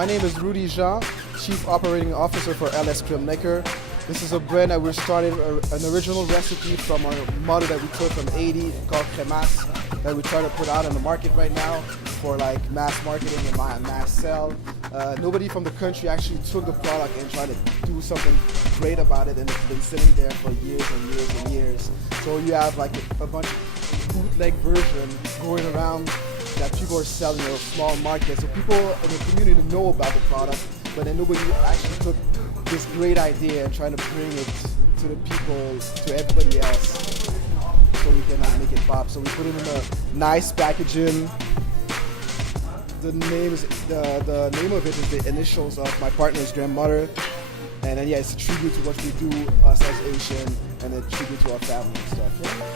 My name is Rudy Jean, Chief Operating Officer for LS Cream Liqueur. This is a brand that we're starting an original recipe from our motto that we took from 80 called Cremas that we try to put out in the market right now for like mass marketing and mass sell. Nobody from the country actually took the product and tried to do something great about it, and it's been sitting there for years and years and years. So you have like a bunch of bootleg version going around that people are selling in a small market. So people in the community know about the product, but then nobody actually took this great idea and trying to bring it to the people, to everybody else, so we can make it pop. So we put it in a nice packaging. The name of it is the initials of my partner's grandmother, and then yeah, it's a tribute to what we do, us as Asian, and a tribute to our family and stuff. Yeah.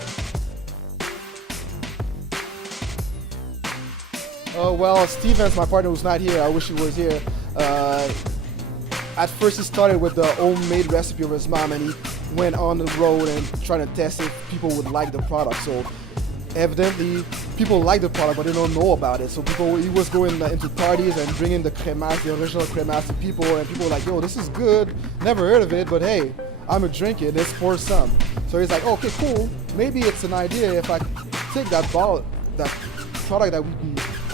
Well, Stevens, my partner who's not here, I wish he was here. At first he started with the homemade recipe of his mom, and he went on the road and trying to test if people would like the product. So evidently people like the product, but they don't know about it. So he was going into parties and bringing the cremas, the original cremas to people, and people were like, yo, this is good, never heard of it, but hey, I'm gonna drink it, let's pour some. So he's like, okay, cool, maybe it's an idea if I take that bottle, that product that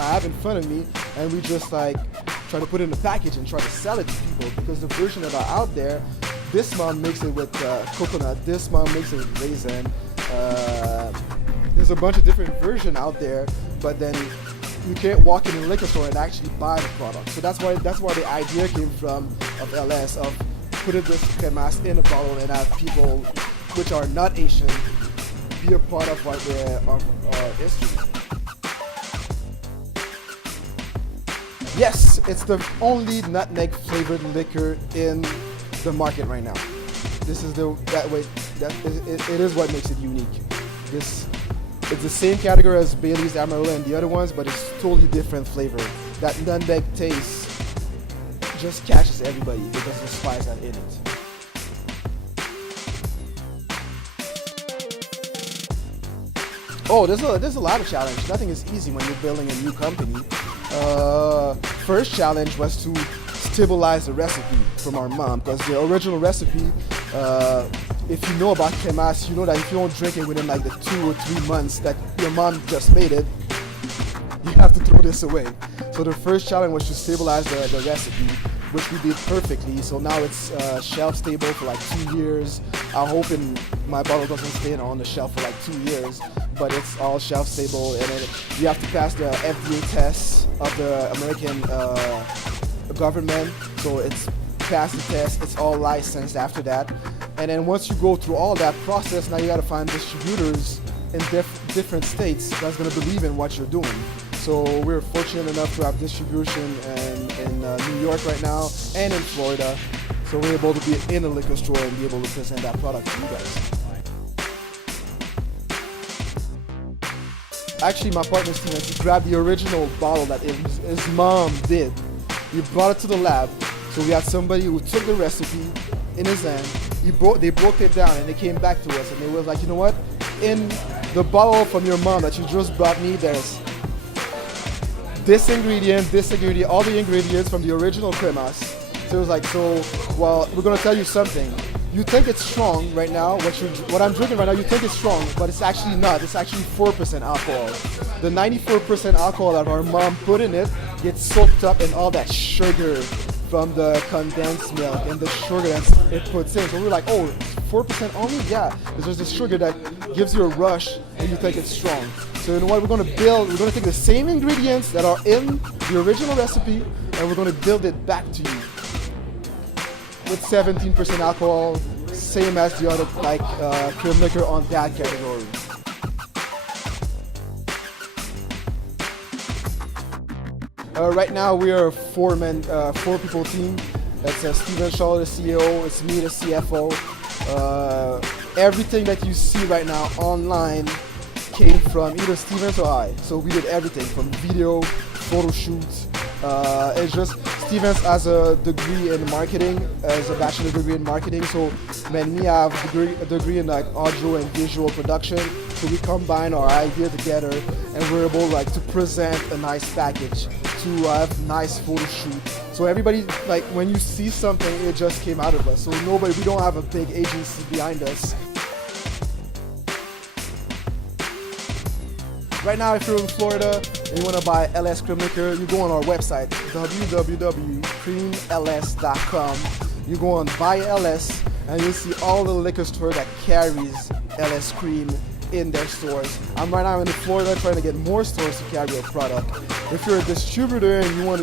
I have in front of me, and we just like try to put it in a package and try to sell it to people, because the version that are out there, this mom makes it with coconut, this mom makes it with raisin. There's a bunch of different versions out there, but then you can't walk in a liquor store and actually buy the product. So that's why the idea came from of LS, of putting this cremas in a bottle and have people which are not Asian be a part of our history. Yes, it's the only nutmeg flavored liquor in the market right now. This is it is what makes it unique. It's the same category as Bailey's, Amarillo, and the other ones, but it's totally different flavor. That nutmeg taste just catches everybody because of the spice that's in it. Oh, there's a lot of challenge. Nothing is easy when you're building a new company. First challenge was to stabilize the recipe from our mom, because the original recipe, if you know about cremas, you know that if you don't drink it within like the 2 or 3 months that your mom just made it, you have to throw this away. So the first challenge was to stabilize the recipe, which we did perfectly. So now it's shelf stable for like 2 years. I'm hoping my bottle doesn't stay on the shelf for like 2 years, but it's all shelf stable, and then you have to pass the FDA tests of the American government. So it's passed the test, it's all licensed after that. And then once you go through all that process, now you gotta find distributors in different states that's gonna believe in what you're doing. So we're fortunate enough to have distribution in New York right now and in Florida. So we're able to be in a liquor store and be able to present that product to you guys. Actually, my partner Steven, he grabbed the original bottle that his mom did. He brought it to the lab. So we had somebody who took the recipe in his hand. They broke it down and they came back to us and they were like, you know what? In the bottle from your mom that you just brought me, there's this ingredient, all the ingredients from the original cremas. So it was like, well, we're gonna tell you something. You think it's strong right now, what I'm drinking right now, you think it's strong, but it's actually not. It's actually 4% alcohol. The 94% alcohol that our mom put in it gets soaked up in all that sugar from the condensed milk and the sugar that it puts in. So we're like, oh, 4% only? Yeah, because there's this sugar that gives you a rush and you think it's strong. So you know what we're gonna build? We're gonna take the same ingredients that are in the original recipe and we're gonna build it back to you with 17% alcohol, same as the other cream liquor on that category. Right now we are a 4-people team. That's Steven Shaw, the CEO, it's me, the CFO. Everything that you see right now online came from either Steven or I. So we did everything from video, photo shoots. It's just Steven has a degree in marketing, as a bachelor degree in marketing. So me, I have a degree in like audio and visual production. So we combine our idea together, and we're able to present a nice package, to have nice photo shoot. So So everybody, like when you see something, it just came out of us. So we don't have a big agency behind us. Right now, if you're in Florida and you want to buy LS Cream Liquor, you go on our website, www.creamls.com. You go on Buy LS, and you'll see all the liquor store that carries LS Cream in their stores. I'm right now in Florida trying to get more stores to carry our product. If you're a distributor and you're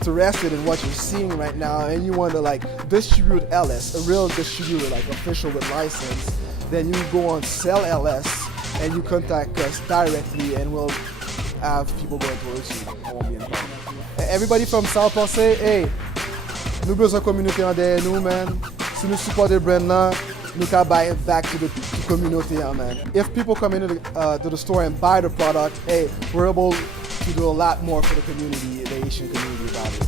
interested in what you're seeing right now and you want to like distribute LS, a real distributor, like official with license, then you go on Sell LS and you contact us directly and we'll have people going towards you. I won't be in problem. Everybody from SawPanse, hey, nous besoin communauté en derrière nous, man. Si nous supportons le brand là, nous can buy it back to the community, man. If people come into to the store and buy the product, hey, we're able to do a lot more for the community, the Asian community about it.